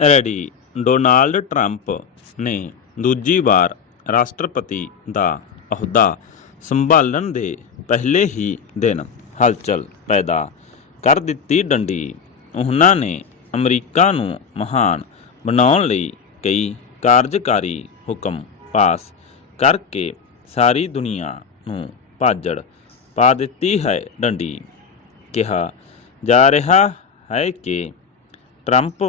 Ready. Donald Trump ਨੇ ਦੂਜੀ ਵਾਰ ਰਾਸ਼ਟਰਪਤੀ ਦਾ ਅਹੁਦਾ ਸੰਭਾਲਣ ਦੇ ਪਹਿਲੇ ਹੀ ਦਿਨ ਹਲਚਲ ਪੈਦਾ ਕਰ ਦਿੱਤੀ ਡੰਡੀ। ਉਹਨਾਂ ਨੇ ਅਮਰੀਕਾ ਨੂੰ ਮਹਾਨ ਬਣਾਉਣ ਲਈ ਕਈ ਕਾਰਜਕਾਰੀ ਹੁਕਮ ਪਾਸ ਕਰਕੇ ਸਾਰੀ ਦੁਨੀਆ ਨੂੰ ਭਾਜੜ ਪਾ ਦਿੱਤੀ ਹੈ ਡੰਡੀ। ਕਿਹਾ ਜਾ ਰਿਹਾ ਹੈ ਕਿ ਟਰੰਪ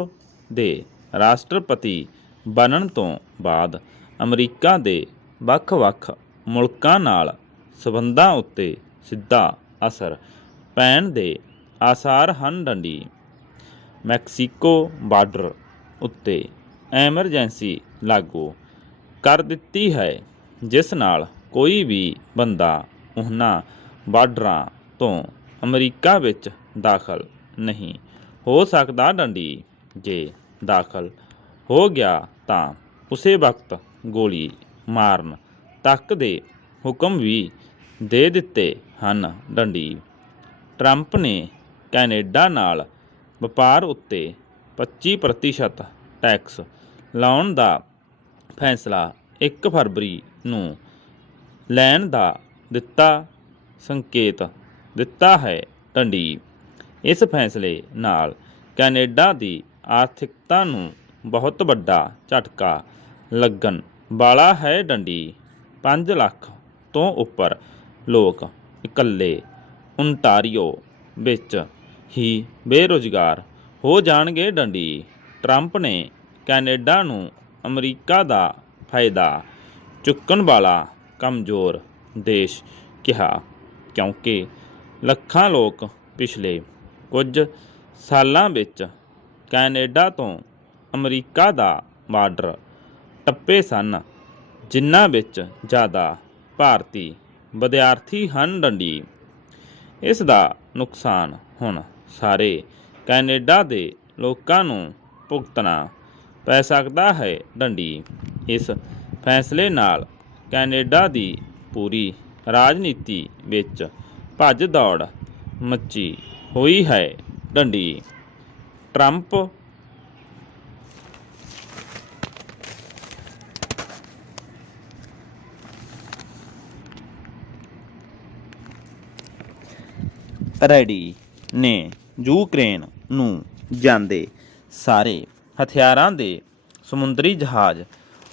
ਦੇ ਰਾਸ਼ਟਰਪਤੀ ਬਣਨ ਤੋਂ ਬਾਅਦ ਅਮਰੀਕਾ ਦੇ ਵੱਖ-ਵੱਖ ਮੁਲਕਾਂ ਨਾਲ ਸਬੰਧਾਂ ਉੱਤੇ ਸਿੱਧਾ ਅਸਰ ਪੈਣ ਦੇ ਆਸਾਰ ਹਨ ਡੰਡੀ। ਮੈਕਸੀਕੋ ਬਾਰਡਰ ਉੱਤੇ ਐਮਰਜੈਂਸੀ ਲਾਗੂ ਕਰ ਦਿੱਤੀ ਹੈ, ਜਿਸ ਨਾਲ ਕੋਈ ਵੀ ਬੰਦਾ ਉਹਨਾਂ ਬਾਰਡਰਾਂ ਤੋਂ ਅਮਰੀਕਾ ਵਿੱਚ ਦਾਖਲ ਨਹੀਂ ਹੋ ਸਕਦਾ ਡੰਡੀ। ਜੇ ਦਾਖਲ ਹੋ ਗਿਆ ਤਾਂ ਉਸੇ ਵਕਤ ਗੋਲੀ ਮਾਰਨ ਤੱਕ ਦੇ ਹੁਕਮ ਵੀ ਦੇ ਦਿੱਤੇ ਹਨ ਡੰਡੀ। ਟਰੰਪ ਨੇ ਕੈਨੇਡਾ ਨਾਲ ਵਪਾਰ ਉੱਤੇ 25% ਟੈਕਸ ਲਾਉਣ ਦਾ ਫੈਸਲਾ 1 ਫਰਵਰੀ ਨੂੰ ਲੈਣ ਦਾ ਦਿੱਤਾ ਸੰਕੇਤ ਦਿੱਤਾ ਹੈ ਡੰਡੀ। ਇਸ ਫੈਸਲੇ ਨਾਲ ਕੈਨੇਡਾ ਦੀ ਆਰਥਿਕਤਾ ਨੂੰ ਬਹੁਤ ਵੱਡਾ ਝਟਕਾ ਲੱਗਣ ਵਾਲਾ ਹੈ ਡੰਡੀ। 5 ਲੱਖ ਤੋਂ ਉੱਪਰ ਲੋਕ ਇਕੱਲੇ ਓਨਟਾਰੀਓ ਵਿੱਚ ਹੀ ਬੇਰੁਜ਼ਗਾਰ ਹੋ ਜਾਣਗੇ ਡੰਡੀ। ਟਰੰਪ ਨੇ ਕੈਨੇਡਾ ਨੂੰ ਅਮਰੀਕਾ ਦਾ ਫਾਇਦਾ ਚੁੱਕਣ ਵਾਲਾ ਕਮਜ਼ੋਰ ਦੇਸ਼ ਕਿਹਾ, ਕਿਉਂਕਿ ਲੱਖਾਂ ਲੋਕ ਪਿਛਲੇ ਕੁਝ ਸਾਲਾਂ ਵਿੱਚ ਕੈਨੇਡਾ ਤੋਂ ਅਮਰੀਕਾ ਦਾ ਬਾਰਡਰ ਟੱਪੇ ਸਨ, ਜਿਨ੍ਹਾਂ ਵਿੱਚ ਜ਼ਿਆਦਾ ਭਾਰਤੀ ਵਿਦਿਆਰਥੀ ਹਨ ਡੰਡੀ। ਇਸ ਦਾ ਨੁਕਸਾਨ ਹੁਣ ਸਾਰੇ ਕੈਨੇਡਾ ਦੇ ਲੋਕਾਂ ਨੂੰ ਭੁਗਤਣਾ ਪੈ ਸਕਦਾ ਹੈ ਡੰਡੀ। ਇਸ ਫੈਸਲੇ ਨਾਲ ਕੈਨੇਡਾ ਦੀ ਪੂਰੀ ਰਾਜਨੀਤੀ ਵਿੱਚ ਭੱਜ ਦੌੜ ਮੱਚੀ ਹੋਈ ਹੈ ਡੰਡੀ। ਟਰੰਪ ਰੈਡੀ ਨੇ ਯੂਕਰੇਨ ਨੂੰ ਜਾਂਦੇ ਸਾਰੇ ਹਥਿਆਰਾਂ ਦੇ ਸਮੁੰਦਰੀ ਜਹਾਜ਼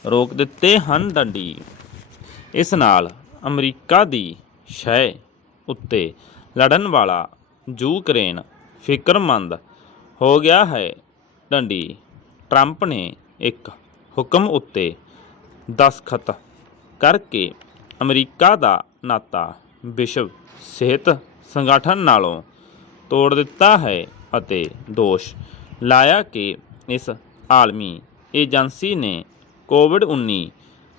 ਰੋਕ ਦਿੱਤੇ ਹਨ ਡੰਡੀ। ਇਸ ਨਾਲ ਅਮਰੀਕਾ ਦੀ ਸ਼ੈ ਉੱਤੇ ਲੜਨ ਵਾਲਾ ਯੂਕਰੇਨ ਫਿਕਰਮੰਦ ਹੋ ਗਿਆ ਹੈ। ਡੰਡੀ ਟਰੰਪ ਨੇ ਇੱਕ ਹੁਕਮ ਉੱਤੇ ਦਸਖਤ ਕਰਕੇ ਅਮਰੀਕਾ ਦਾ ਨਾਤਾ ਵਿਸ਼ਵ ਸਿਹਤ ਸੰਗਠਨ ਨਾਲੋਂ ਤੋੜ ਦਿੱਤਾ ਹੈ ਅਤੇ ਦੋਸ਼ ਲਾਇਆ ਕਿ ਇਸ ਆਲਮੀ ਏਜੰਸੀ ਨੇ ਕੋਵਿਡ-19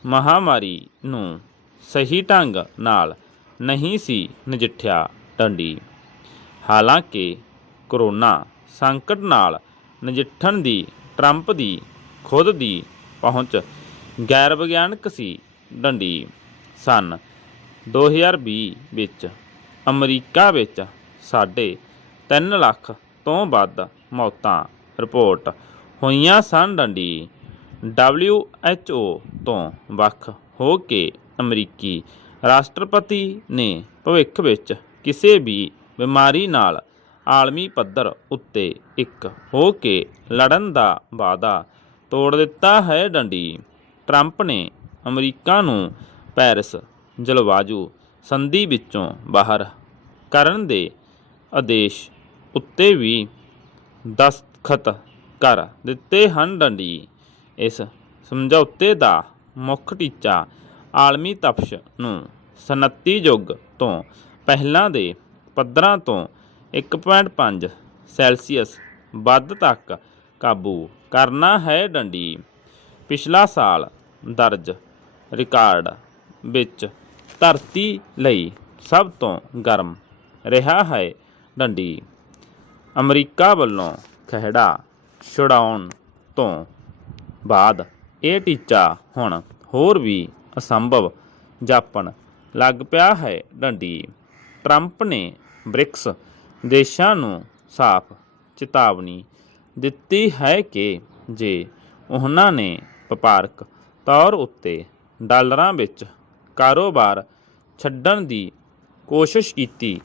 ਮਹਾਮਾਰੀ ਨੂੰ ਸਹੀ ਢੰਗ ਨਾਲ ਨਹੀਂ ਸੀ ਨਜਿੱਠਿਆ। ਡੰਡੀ ਹਾਲਾਂਕਿ ਕਰੋਨਾ ਸੰਕਟ ਨਾਲ ਨਜਿੱਠਣ ਦੀ, ਟਰੰਪ ਦੀ, ਖੁਦ ਦੀ ਪਹੁੰਚ ਗੈਰ ਵਿਗਿਆਨਕ ਸੀ ਡੰਡੀ ਸਨ। 2020 ਵਿੱਚ ਅਮਰੀਕਾ ਵਿੱਚ ਸਾਢੇ 3 ਲੱਖ ਤੋਂ ਵੱਧ ਮੌਤਾਂ ਰਿਪੋਰਟ ਹੋਈਆਂ ਸਨ ਡੰਡੀ। WHO ਤੋਂ ਵੱਖ ਹੋ ਕੇ ਅਮਰੀਕੀ ਰਾਸ਼ਟਰਪਤੀ ਨੇ ਭਵਿੱਖ ਵਿੱਚ ਕਿਸੇ ਵੀ ਬਿਮਾਰੀ ਨਾਲ ਆਲਮੀ ਪੱਧਰ ਉੱਤੇ ਇੱਕ ਹੋ ਕੇ ਲੜਨ ਦਾ ਵਾਅਦਾ ਤੋੜ ਦਿੱਤਾ ਹੈ ਡੰਡੀ। ਟਰੰਪ ਨੇ ਅਮਰੀਕਾ ਨੂੰ ਪੈਰਿਸ ਜਲਵਾਯੂ ਸੰਧੀ ਵਿੱਚੋਂ ਬਾਹਰ ਕਰਨ ਦੇ ਆਦੇਸ਼ ਉੱਤੇ ਵੀ ਦਸਤਖਤ ਕਰ ਦਿੱਤੇ ਹਨ ਡੰਡੀ। ਇਸ ਸਮਝੌਤੇ ਦਾ ਮੁੱਖ ਟੀਚਾ ਆਲਮੀ ਤਪਸ਼ ਨੂੰ ਸਨੱਤੀ ਯੁੱਗ ਤੋਂ ਪਹਿਲਾਂ ਦੇ ਪੱਧਰਾਂ ਤੋਂ 1.5 ਸੈਲਸੀਅਸ ਵੱਧ ਤੱਕ ਕਾਬੂ ਕਰਨਾ ਹੈ ਡੰਡੀ। ਪਿਛਲਾ ਸਾਲ ਦਰਜ ਰਿਕਾਰਡ ਵਿੱਚ ਧਰਤੀ ਲਈ ਸਭ ਤੋਂ ਗਰਮ ਰਿਹਾ ਹੈ ਡੰਡੀ। ਅਮਰੀਕਾ ਵੱਲੋਂ ਖਹਿੜਾ ਛੁਡਾਉਣ ਤੋਂ ਬਾਅਦ ਇਹ ਟੀਚਾ ਹੁਣ ਹੋਰ ਵੀ ਅਸੰਭਵ ਜਾਪਣ ਲੱਗ ਪਿਆ ਹੈ ਡੰਡੀ। ਟਰੰਪ ਨੇ ਬ੍ਰਿਕਸ ਦੇਸ਼ਾਂ ਨੂੰ ਸਾਫ਼ ਚੇਤਾਵਨੀ ਦਿੱਤੀ ਹੈ ਕਿ ਜੇ ਉਹਨਾਂ ਨੇ ਵਪਾਰਕ ਤੌਰ ਉੱਤੇ ਡਾਲਰਾਂ ਵਿੱਚ ਕਾਰੋਬਾਰ ਛੱਡਣ ਦੀ ਕੋਸ਼ਿਸ਼ ਕੀਤੀ